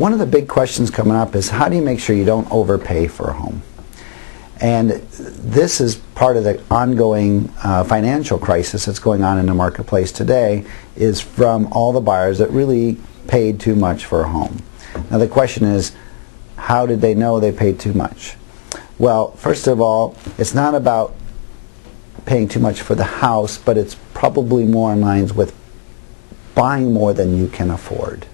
one of the big questions coming up is how do you make sure you don't overpay for a home? And this is part of the ongoing financial crisis that's going on in the marketplace today, is from all the buyers that really paid too much for a home. Now the question is, how did they know they paid too much? Well, first of all, it's not about paying too much for the house, but it's probably more in lines with buying more than you can afford.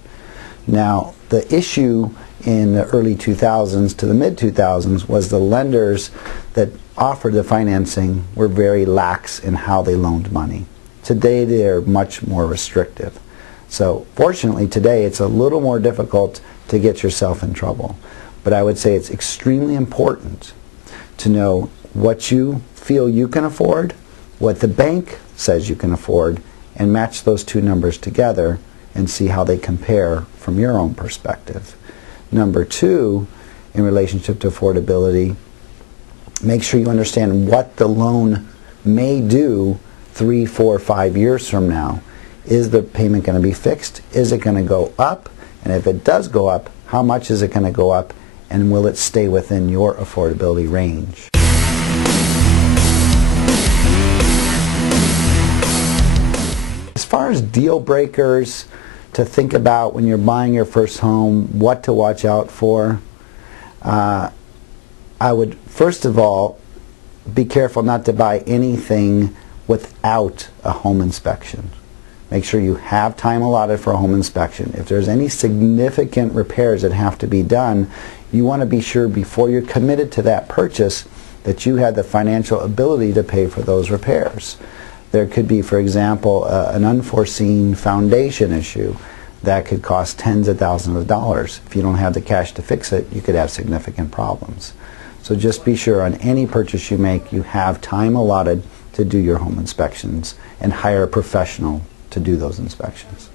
Now, the issue in the early 2000s to the mid-2000s was the lenders that offered the financing were very lax in how they loaned money. Today, they're much more restrictive. So, fortunately, today it's a little more difficult to get yourself in trouble. But I would say it's extremely important to know what you feel you can afford, what the bank says you can afford, and match those two numbers together and see how they compare from your own perspective. Number two, in relationship to affordability, make sure you understand what the loan may do 3, 4, 5 years from now. Is the payment going to be fixed? Is it going to go up? And if it does go up, how much is it going to go up? And will it stay within your affordability range? As far as deal breakers to think about when you're buying your first home, what to watch out for, I would first of all be careful not to buy anything without a home inspection. Make sure you have time allotted for a home inspection. If there's any significant repairs that have to be done, you want to be sure before you're committed to that purchase that you have the financial ability to pay for those repairs. There could be, for example, an unforeseen foundation issue that could cost tens of thousands of dollars. If you don't have the cash to fix it, you could have significant problems. So just be sure on any purchase you make, you have time allotted to do your home inspections and hire a professional to do those inspections.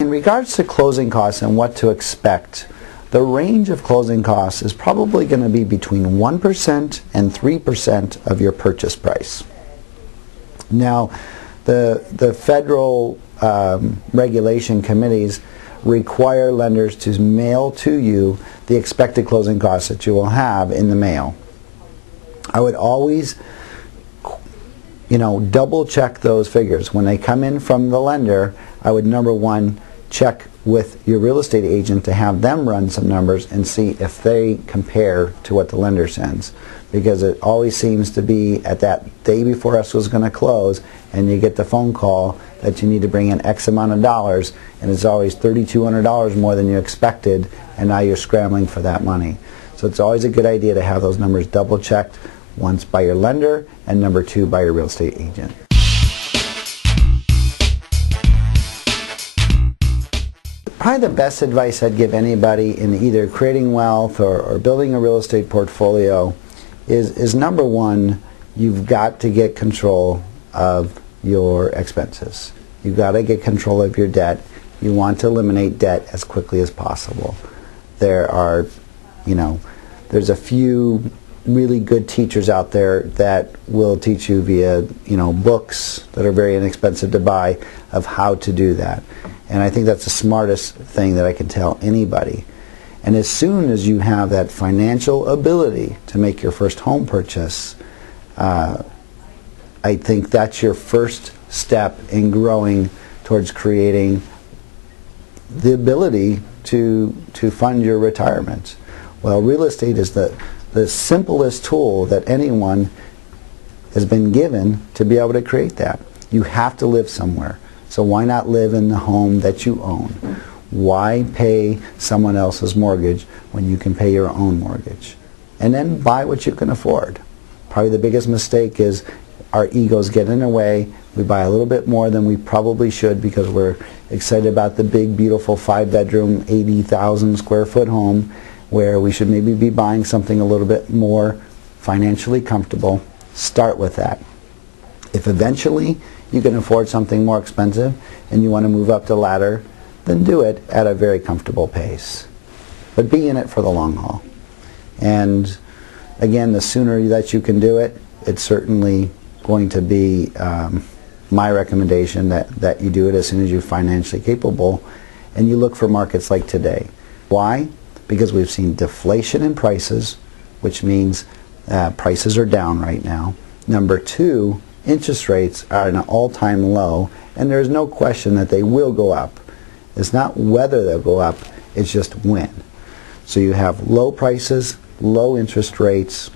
In regards to closing costs and what to expect, the range of closing costs is probably going to be between 1% and 3% of your purchase price. Now, the federal regulation committees require lenders to mail to you the expected closing costs that you will have in the mail. I would always double check those figures. When they come in from the lender, I would, number one, check with your real estate agent to have them run some numbers and see if they compare to what the lender sends. Because it always seems to be at that day before escrow is going to close and you get the phone call that you need to bring in X amount of dollars, and it's always $3,200 more than you expected, and now you're scrambling for that money. So it's always a good idea to have those numbers double checked, once by your lender and number two by your real estate agent. Probably the best advice I'd give anybody in either creating wealth or building a real estate portfolio is number one, you've got to get control of your expenses. You've got to get control of your debt. You want to eliminate debt as quickly as possible. There's a few really good teachers out there that will teach you via books that are very inexpensive to buy of how to do that. And I think that's the smartest thing that I can tell anybody. And as soon as you have that financial ability to make your first home purchase, I think that's your first step in growing towards creating the ability to fund your retirement. Well, real estate is the simplest tool that anyone has been given to be able to create that. You have to live somewhere. So why not live in the home that you own? Why pay someone else's mortgage when you can pay your own mortgage? And then buy what you can afford. Probably the biggest mistake is our egos get in the way. We buy a little bit more than we probably should because we're excited about the big, beautiful 5-bedroom, 80,000 square foot home, where we should maybe be buying something a little bit more financially comfortable. Start with that. If eventually you can afford something more expensive and you want to move up the ladder, then do it at a very comfortable pace. But be in it for the long haul. And again, the sooner that you can do it, it's certainly going to be my recommendation that you do it as soon as you're financially capable. and you look for markets like today. Why? Because we've seen deflation in prices, which means prices are down right now. Number two, interest rates are at an all-time low, and there's no question that they will go up. It's not whether they'll go up, it's just when. So you have low prices, low interest rates,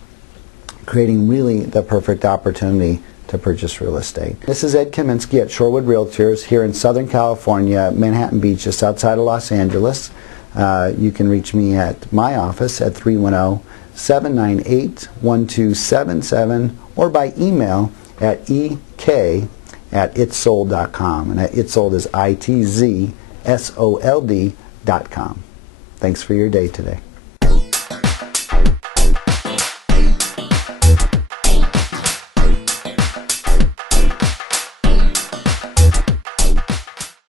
creating really the perfect opportunity to purchase real estate. This is Ed Kaminsky at Shorewood Realtors here in Southern California, Manhattan Beach, just outside of Los Angeles. You can reach me at my office at 310-798-1277 or by email at ek@itzsold.com. And itzsold is ITZSOLD.com. Thanks for your day today.